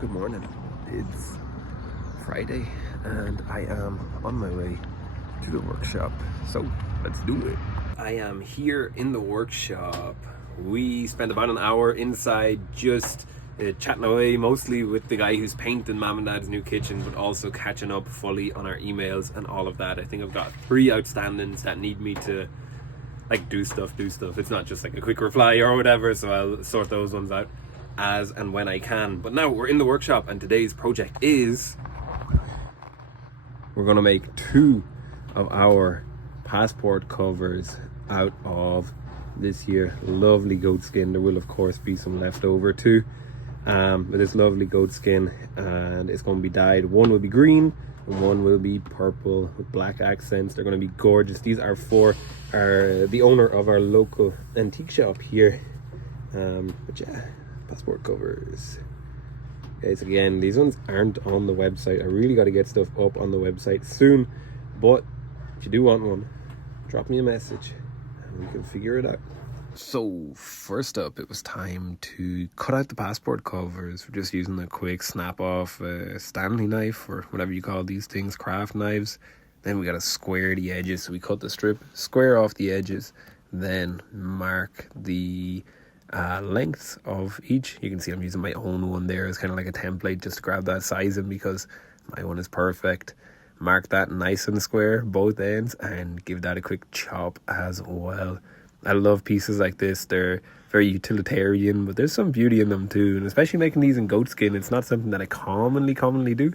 Good morning. It's Friday and I am on my way to the workshop. So let's do it. I am here in the workshop. We spent about an hour inside just chatting away, mostly with the guy who's painting Mom and Dad's new kitchen, but also catching up fully on our emails and all of that. I think I've got 3 outstandings that need me to do stuff. It's not just like a quick reply or whatever, so I'll sort those ones out as and when I can. But now we're in the workshop and today's project is we're gonna make 2 of our passport covers out of this here lovely goat skin. There will of course be some left over too, but this lovely goat skin, and it's going to be dyed. One will be green and one will be purple with black accents. They're going to be gorgeous. These are for the owner of our local antique shop here. But yeah, passport covers. Guys, again, these ones aren't on the website. I really got to get stuff up on the website soon, but if you do want one, drop me a message and we can figure it out. So first up, it was time to cut out the passport covers. We're just using a quick snap off Stanley knife, or whatever you call these things, craft knives. Then we got to square the edges, so we cut the strip, square off the edges, then mark the length of each. You can see I'm using my own one there as kind of like a template just to grab that sizing because my one is perfect. Mark that nice and square both ends and give that a quick chop as well. I love pieces like this. They're very utilitarian, but there's some beauty in them too, and especially making these in goat skin, it's not something that I commonly do,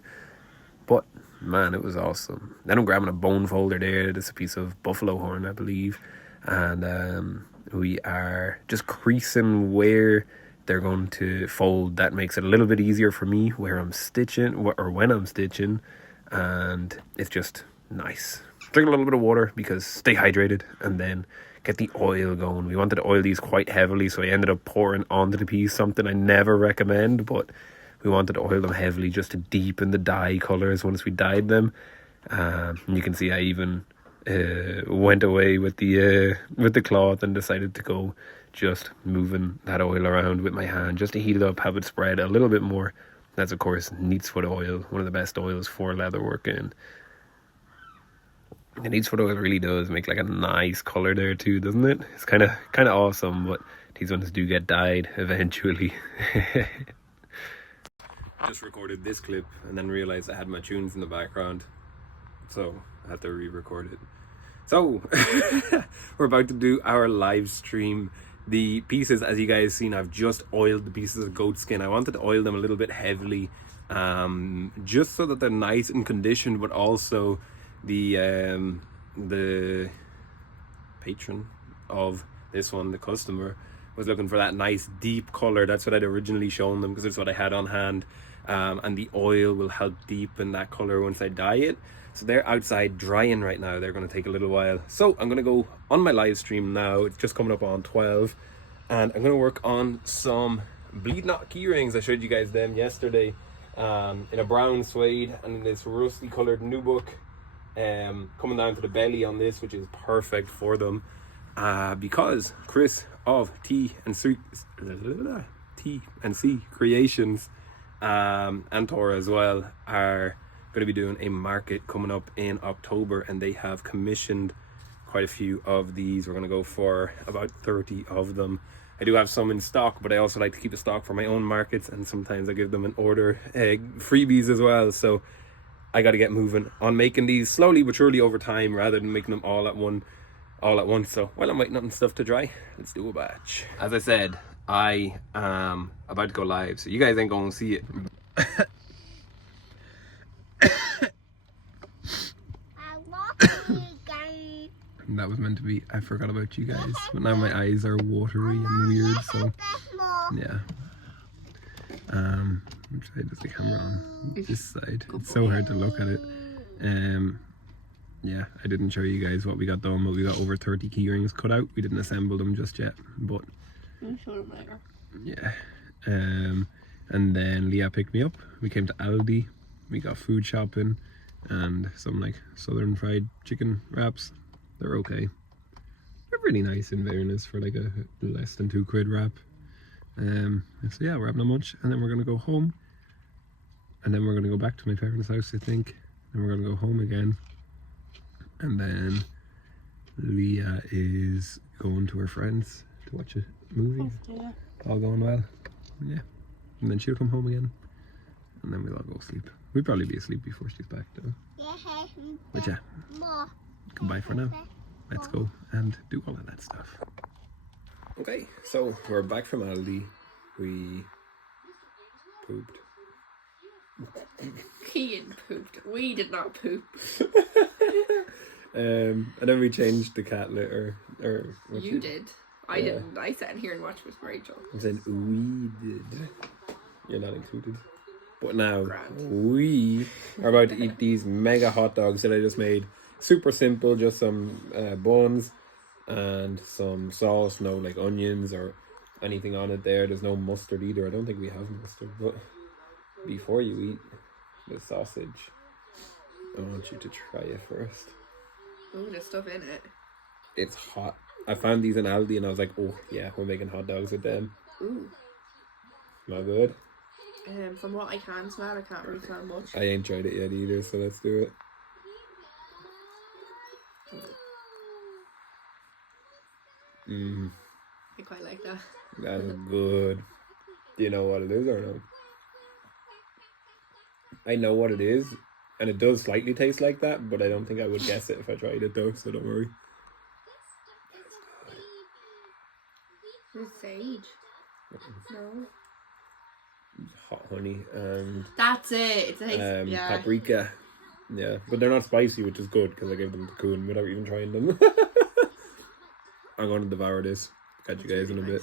but man, it was awesome. Then I'm grabbing a bone folder there. This is a piece of buffalo horn, I believe, and we are just creasing where they're going to fold. That makes it a little bit easier for me where I'm stitching, or when I'm stitching, and it's just nice. Drink a little bit of water because stay hydrated, and then get the oil going. We wanted to oil these quite heavily, so I ended up pouring onto the piece, something I never recommend, but we wanted to oil them heavily just to deepen the dye colors once we dyed them. And you can see I even went away with the cloth and decided to go just moving that oil around with my hand just to heat it up, have it spread a little bit more. That's of course neatsfoot oil, one of the best oils for leatherwork, and the neatsfoot oil really does make like a nice color there too, doesn't it? It's kind of awesome, but these ones do get dyed eventually. Just recorded this clip and then realized I had my tunes in the background, so I had to re-record it. So we're about to do our live stream. The pieces, as you guys seen, I've just oiled the pieces of goat skin. I wanted to oil them a little bit heavily, just so that they're nice and conditioned, but also the patron of this one, the customer, was looking for that nice deep color. That's what I'd originally shown them because it's what I had on hand, and the oil will help deepen that color once I dye it. So they're outside drying right now. They're going to take a little while, so I'm going to go on my live stream now. It's just coming up on 12, and I'm going to work on some bleed knot key rings. I showed you guys them yesterday, in a brown suede and in this rusty colored nubuck, coming down to the belly on this, which is perfect for them, because Chris of T&C Creations, and Tora as well, are going to be doing a market coming up in October, and they have commissioned quite a few of these. We're going to go for about 30 of them. I do have some in stock, but I also like to keep the stock for my own markets, and sometimes I give them an order freebies as well. So I got to get moving on making these slowly but surely over time, rather than making them all at once. So while I'm waiting on stuff to dry, let's do a batch. As I said, I am about to go live, so you guys ain't gonna see it. That was meant to be, I forgot about you guys, but now my eyes are watery and weird, so yeah. Which side is the camera on? This side. It's so hard to look at it. Yeah, I didn't show you guys what we got done, but we got over 30 key rings cut out. We didn't assemble them just yet, but yeah. And then Leah picked me up. We came to Aldi. We got food shopping and some like southern fried chicken wraps. They're okay. They're really nice in fairness for like a less than £2 wrap. So yeah, we're having a munch and then we're gonna go home and then we're going to go back to my parents' house, I think. And we're going to go home again. And then Leah is going to her friends to watch a movie. Yeah. All going well. Yeah. And then she'll come home again. And then we'll all go sleep. We'll probably be asleep before she's back though. But yeah, goodbye for now. Let's go and do all of that stuff. Okay, so we're back from Aldi. We pooped. Ian pooped. We did not poop. And then we changed the cat litter. Or You did. I didn't. I sat in here and watched with Rachel. I said we did. You're not included. But now Grand. we are about to eat these mega hot dogs that I just made. Super simple, just some buns and some sauce, no like onions or anything on it there. There's no mustard either. I don't think we have mustard. But before you eat the sausage, I want you to try it first. Ooh, there's stuff in it. It's hot. I found these in Aldi and I was like, oh yeah, we're making hot dogs with them. Ooh. Not good. From what I can smell, I can't really smell much. I ain't tried it yet either, so let's do it. I quite like that. That's good. Do you know what it is or no? I know what it is, and it does slightly taste like that, but I don't think I would guess it if I tried it though, so don't worry. There's sage. No. Hot honey and That's it. It's yeah. paprika. Yeah, but they're not spicy, which is good because I gave them to Coon without even trying them. I'm going to devour this. Catch you guys in a bit.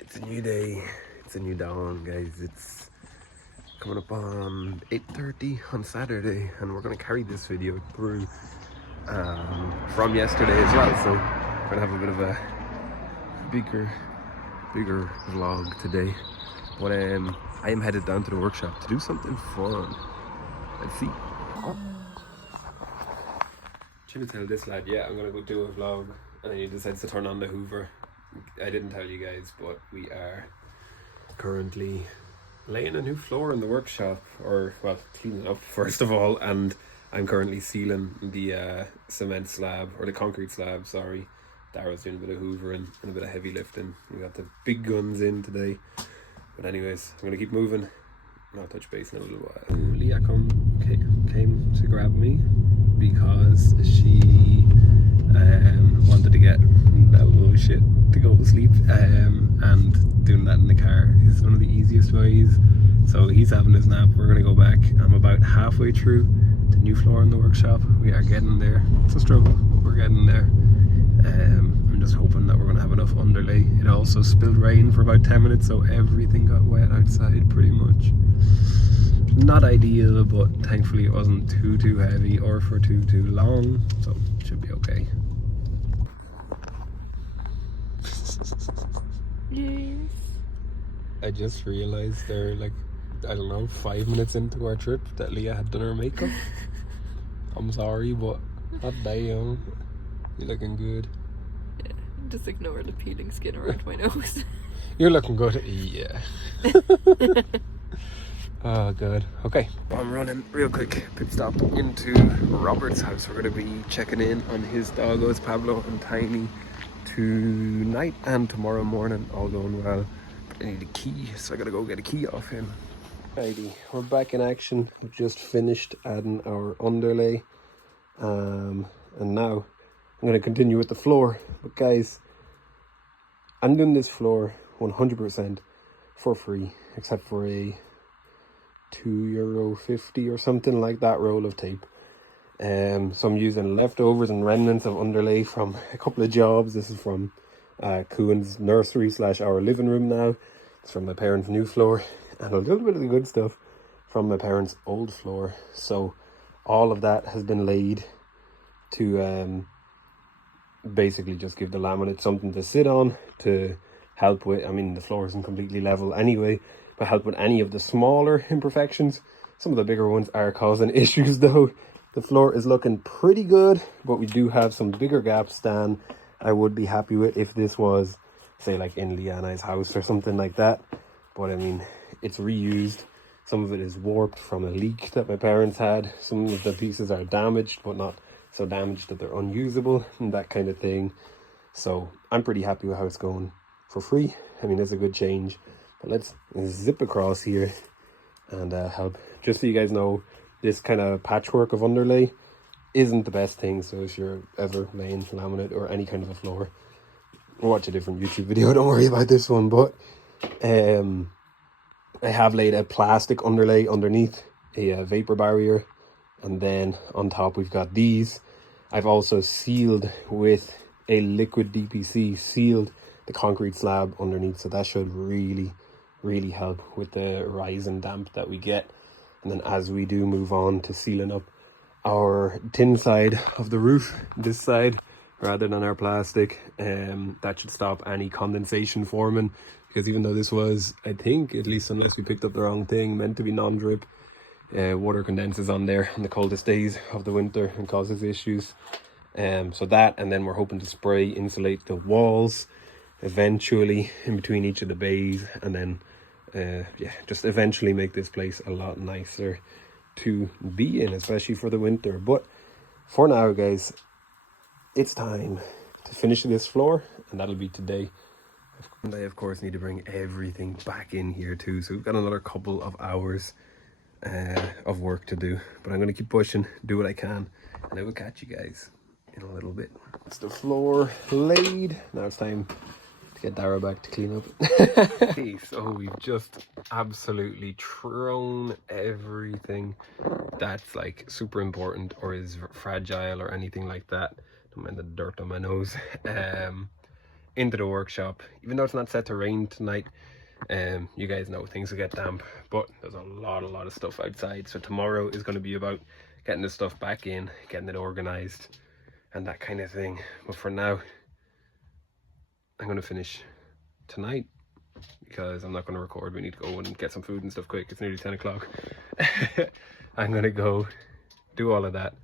It's a new day. It's a new dawn, guys. It's coming up on 8:30 on Saturday, and we're going to carry this video through from yesterday as well. So we're going to have a bit of a bigger vlog today. But I am headed down to the workshop to do something fun. Let's see. Jimmy tell this lad, yeah, I'm gonna go do a vlog, and then he decides to turn on the Hoover. I didn't tell you guys, but we are currently laying a new floor in the workshop, or well, cleaning up first of all, and I'm currently sealing the cement slab, or the concrete slab, sorry. Darrow's doing a bit of hoovering and a bit of heavy lifting. We got the big guns in today. But anyways, I'm going to keep moving and I'll touch base in a little while. Leah came to grab me because she wanted to get that little shit to go to sleep, and doing that in the car is one of the easiest ways. So he's having his nap, we're going to go back. I'm about halfway through the new floor in the workshop. We are getting there. It's a struggle, but we're getting there. I'm just hoping that we're going to have enough underlay. It also spilled rain for about 10 minutes, so everything got wet outside pretty much. Not ideal, but thankfully it wasn't too heavy or for too long, so it should be okay. Yes. I just realised there, like, I don't know, 5 minutes into our trip that Leah had done her makeup. I'm sorry, but that day, you're looking good. Yeah, just ignore the peeling skin around my nose. You're looking good. Yeah. Oh, good. Okay. I'm running real quick. Pit stop into Robert's house. We're going to be checking in on his doggos, Pablo and Tiny, tonight and tomorrow morning. All going well. But I need a key, so I got to go get a key off him. Righty, we're back in action. We've just finished adding our underlay. And now I'm going to continue with the floor. But guys, I'm doing this floor 100% for free, except for a €2.50 or something like that roll of tape. So I'm using leftovers and remnants of underlay from a couple of jobs. This is from Coon's nursery / our living room now. It's from my parents' new floor, and a little bit of the good stuff from my parents' old floor. So all of that has been laid to basically just give the laminate something to sit on, to help with, I mean the floor isn't completely level anyway, but help with any of the smaller imperfections. Some of the bigger ones are causing issues though. The floor is looking pretty good, but we do have some bigger gaps than I would be happy with if this was, say, like in Liana's house or something like that. But I mean, it's reused, Some of it is warped from a leak that my parents had. Some of the pieces are damaged, but not so damaged that they're unusable and that kind of thing. So I'm pretty happy with how it's going for free. I mean, it's a good change. But let's zip across here and help. Just so you guys know, this kind of patchwork of underlay isn't the best thing. So if you're ever laying laminate or any kind of a floor, watch a different YouTube video. Don't worry about this one. But I have laid a plastic underlay underneath, a vapor barrier, and then on top we've got these. I've also sealed with a liquid DPC, sealed the concrete slab underneath, so that should really help with the rise and damp that we get. And then as we do move on to sealing up our tin side of the roof, this side rather than our plastic, that should stop any condensation forming, because even though this was, I think, at least unless we picked up the wrong thing, meant to be non-drip, water condenses on there in the coldest days of the winter and causes issues. So that, and then we're hoping to spray insulate the walls eventually in between each of the bays, and then yeah, just eventually make this place a lot nicer to be in, especially for the winter. But for now, guys, it's time to finish this floor, and that'll be today. And I of course need to bring everything back in here too, so we've got another couple of hours of work to do, but I'm going to keep pushing, do what I can, and I will catch you guys in a little bit. It's the floor laid. Now it's time to get Dara back to clean up. Okay, so we've just absolutely thrown everything that's like super important or is fragile or anything like that. Don't mind the dirt on my nose. Into the workshop, even though it's not set to rain tonight. You guys know things will get damp, but there's a lot of stuff outside, so tomorrow is going to be about getting the stuff back in, getting it organized and that kind of thing. But for now, I'm going to finish tonight because I'm not going to record. We need to go and get some food and stuff quick. It's nearly 10 o'clock. I'm going to go do all of that.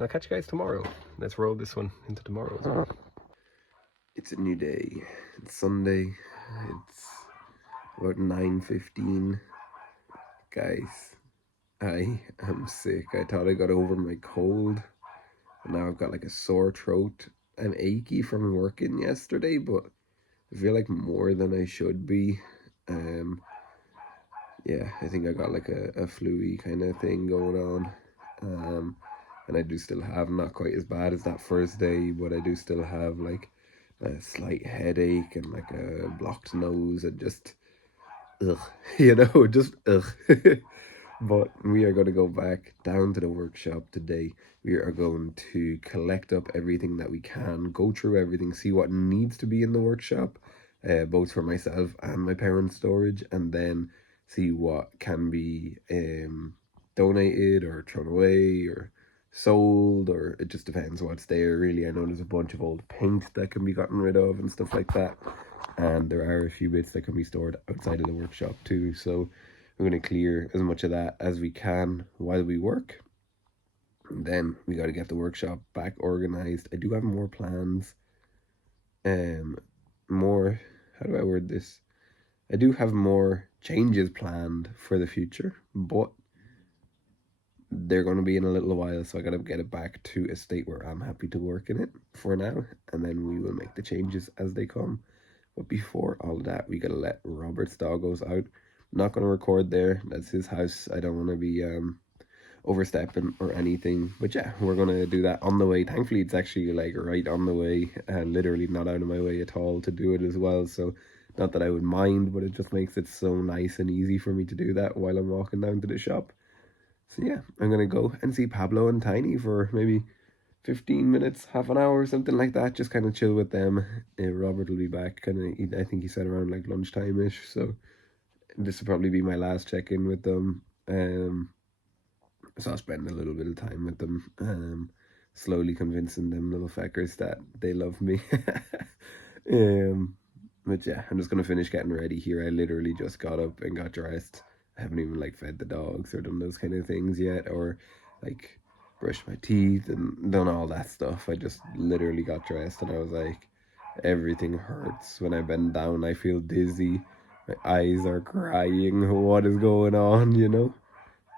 I'll catch you guys tomorrow. Let's roll this one into tomorrow as well. It's a new day. It's Sunday. It's about 9:15. Guys, I am sick. I thought I got over my cold, and now I've got like a sore throat. I'm achy from working yesterday, but I feel like more than I should be. Yeah, I think I got like a flu-y kind of thing going on. And I do still have, not quite as bad as that first day, but I do still have like a slight headache and like a blocked nose and just ugh, you know, just ugh. But we are going to go back down to the workshop today. We are going to collect up everything that we can, go through everything, see what needs to be in the workshop, both for myself and my parents' storage, and then see what can be donated or thrown away or sold, or it just depends what's there really. I know there's a bunch of old paint that can be gotten rid of and stuff like that, and there are a few bits that can be stored outside of the workshop too, so we're going to clear as much of that as we can while we work. And then we got to get the workshop back organized. I do have more plans, more, how do I word this, I do have more changes planned for the future, but they're going to be in a little while, so I got to get it back to a state where I'm happy to work in it for now, and then we will make the changes as they come. But before all that, we got to let Robert's doggos out. I'm not going to record there, that's his house. I don't want to be overstepping or anything, but yeah, we're going to do that on the way. Thankfully it's actually like right on the way and literally not out of my way at all to do it as well, so not that I would mind, but it just makes it so nice and easy for me to do that while I'm walking down to the shop. So yeah, I'm gonna go and see Pablo and Tiny for maybe 15 minutes, half an hour, something like that. Just kind of chill with them. Robert will be back kind of, I think he said around like lunchtime-ish. So this will probably be my last check-in with them. So I'll spend a little bit of time with them, slowly convincing them little feckers that they love me. But yeah, I'm just gonna finish getting ready here. I literally just got up and got dressed. I haven't even like fed the dogs or done those kind of things yet, or like brushed my teeth and done all that stuff. I just literally got dressed and I was like, everything hurts when I bend down. I feel dizzy. My eyes are crying. What is going on, you know?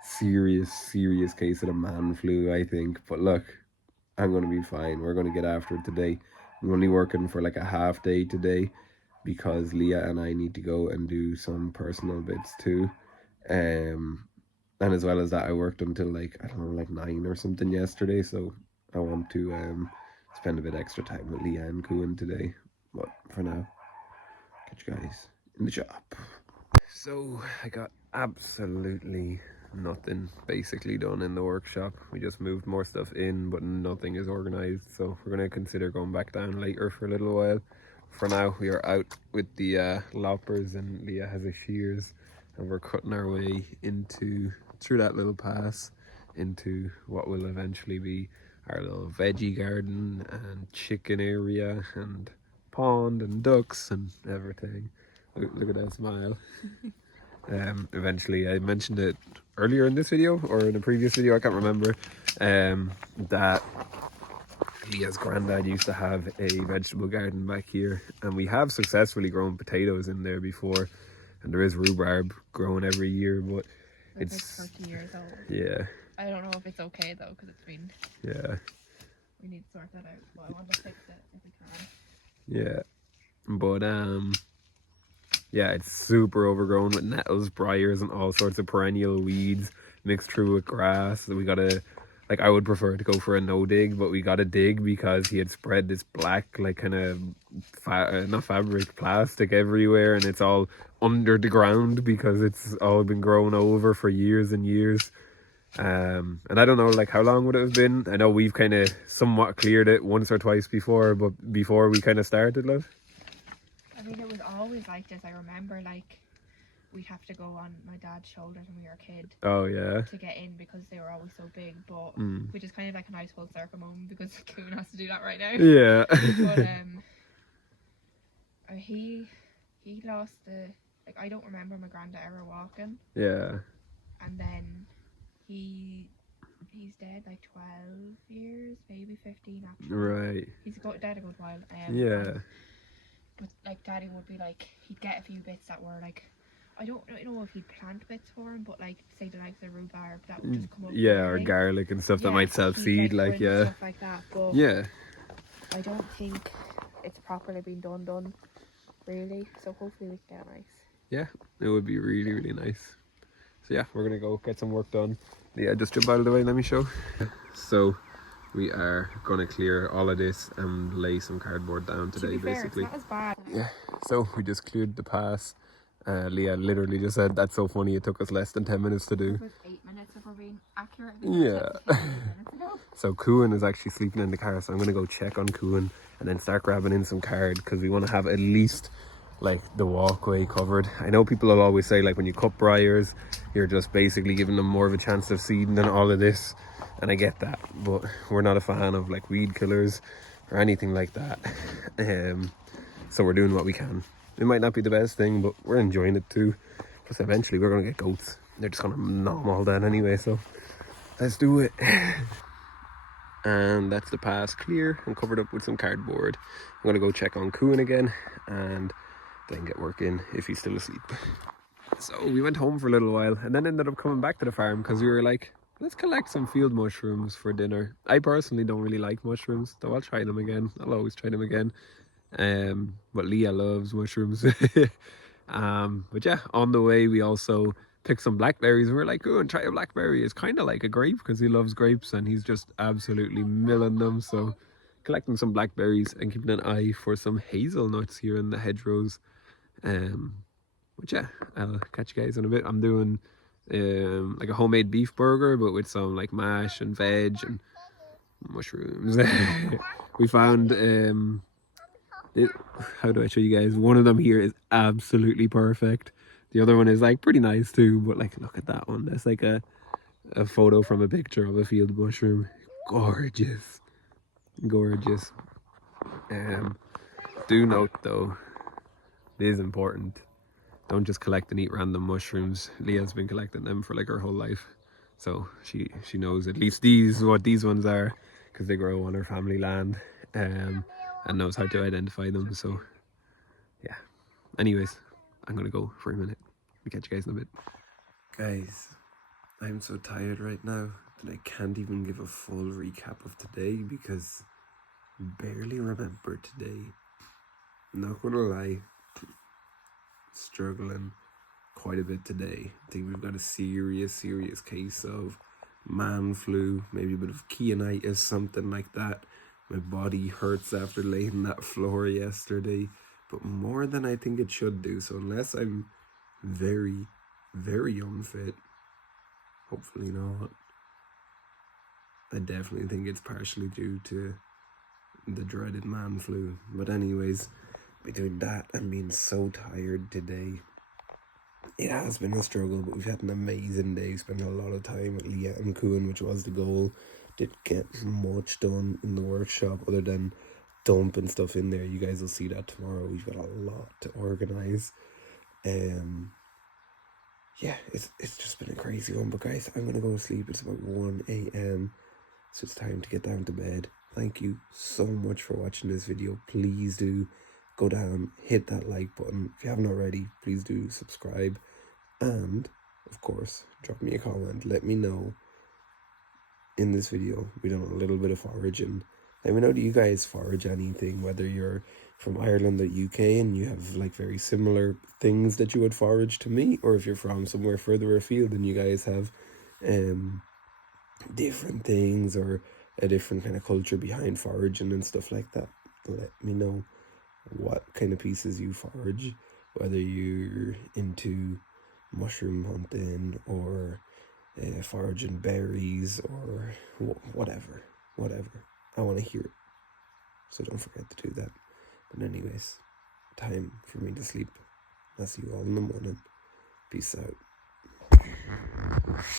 Serious case of the man flu, I think. But look, I'm going to be fine. We're going to get after it today. I'm only working for like a half day today because Leah and I need to go and do some personal bits too. And as well as that, I worked until like, I don't know, like 9 or something yesterday. So I want to spend a bit extra time with Leah and Kuan today. But for now, catch you guys in the shop. So I got absolutely nothing basically done in the workshop. We just moved more stuff in, but nothing is organized. So we're going to consider going back down later for a little while. For now, we are out with the loppers, and Leah has a shears, and we're cutting our way through that little pass into what will eventually be our little veggie garden and chicken area and pond and ducks and everything. Look at that smile. Eventually, I mentioned it earlier in this video or in a previous video, I can't remember, that Leah's granddad used to have a vegetable garden back here, and we have successfully grown potatoes in there before, and there is rhubarb growing every year, but it's like 30 years old. Yeah. I don't know if it's okay though, because it's been. Yeah. We need to sort that out, but I want to fix it if we can. Yeah. But yeah, it's super overgrown with nettles, briars, and all sorts of perennial weeds mixed through with grass. So we gotta, like, I would prefer to go for a no dig, but we gotta dig because he had spread this black, like, kind of not fabric, plastic everywhere, and it's all under the ground because it's all been grown over for years and years. And I don't know, like, how long would it have been? I know we've kind of somewhat cleared it once or twice before, but before we kind of started, love. I mean, it was always like this. I remember, like, we'd have to go on my dad's shoulders when we were a kid. Oh, yeah. To get in because they were always so big, but which is kind of like a nice full circle moment because Kuhn has to do that right now. Yeah. But he lost the, like, I don't remember my granddad ever walking. Yeah. And then he's dead like 12 years, maybe 15 actually. Right. He's dead a good while. Yeah. But like Daddy would be like, he'd get a few bits that were like, I don't know if he'd plant bits for him, but like say the likes of rhubarb that would just come up. Yeah, or garlic and stuff that might self-seed, like, yeah. Stuff like that, but yeah. I don't think it's properly been done really. So hopefully we can get nice. Yeah, it would be really, really nice. So yeah, we're gonna go get some work done. Yeah, just jump out of the way, let me show. So we are gonna clear all of this and lay some cardboard down today, To be fair, basically. it's not as bad. Yeah, so we just cleared the pass. Leah literally just said, that's so funny, it took us less than 10 minutes to do. It was 8 minutes if we're being accurate. Yeah. So Kuan is actually sleeping in the car, so I'm gonna go check on Kuan and then start grabbing in some card because we want to have at least like the walkway covered. I know people will always say, like, when you cut briars, you're just basically giving them more of a chance of seeding than all of this, and I get that, but we're not a fan of like weed killers or anything like that. So we're doing what we can. It might not be the best thing, but we're enjoying it too. Plus eventually we're gonna get goats. They're just gonna gnaw them all down anyway, so let's do it. And that's the pass clear and covered up with some cardboard. I'm gonna go check on Kuan again and then get work in if he's still asleep. So we went home for a little while and then ended up coming back to the farm because we were like, let's collect some field mushrooms for dinner. I personally don't really like mushrooms, though I'll try them again. I'll always try them again. But Leah loves mushrooms. But yeah, on the way we also picked some blackberries and we're like, go and try a blackberry. It's kind of like a grape because he loves grapes and he's just absolutely milling them. So collecting some blackberries and keeping an eye for some hazelnuts here in the hedgerows. But yeah, I'll catch you guys in a bit. I'm doing like a homemade beef burger, but with some like mash and veg and mushrooms. We found how do I show you guys? One of them here is absolutely perfect. The other one is like pretty nice too, but like look at that one. That's like a photo from a picture of a field mushroom. Gorgeous. Gorgeous. Do note though, it is important, don't just collect and eat random mushrooms. Leah's been collecting them for like her whole life, so she knows at least what these ones are because they grow on her family land, and knows how to identify them. So yeah, anyways, I'm gonna go for a minute. We catch you guys in a bit. Guys, I'm so tired right now that I can't even give a full recap of today because I barely remember today. I'm not gonna lie, struggling quite a bit today. I think we've got a serious case of man flu, maybe a bit of Chionitis, something like that. My body hurts after laying that floor yesterday, but more than I think it should do. So unless I'm very unfit, hopefully not, I definitely think it's partially due to the dreaded man flu. But anyways, between that and being so tired today, it has been a struggle, but we've had an amazing day. Spent a lot of time with Leah and Kuhn, which was the goal. Didn't get much done in the workshop other than dumping stuff in there. You guys will see that tomorrow. We've got a lot to organise. Yeah, it's just been a crazy one. But guys, I'm gonna go to sleep. It's about 1 a.m. so it's time to get down to bed. Thank you so much for watching this video. Please do go down, hit that like button. If you haven't already, please do subscribe. And, of course, drop me a comment. Let me know in this video. We done a little bit of foraging. Let me know, do you guys forage anything? Whether you're from Ireland or UK and you have like very similar things that you would forage to me, or if you're from somewhere further afield and you guys have different things or a different kind of culture behind foraging and stuff like that. Let me know what kind of pieces you forage, whether you're into mushroom hunting or foraging berries or whatever. I want to hear it, so don't forget to do that. But anyways, time for me to sleep. I'll see you all in the morning. Peace out.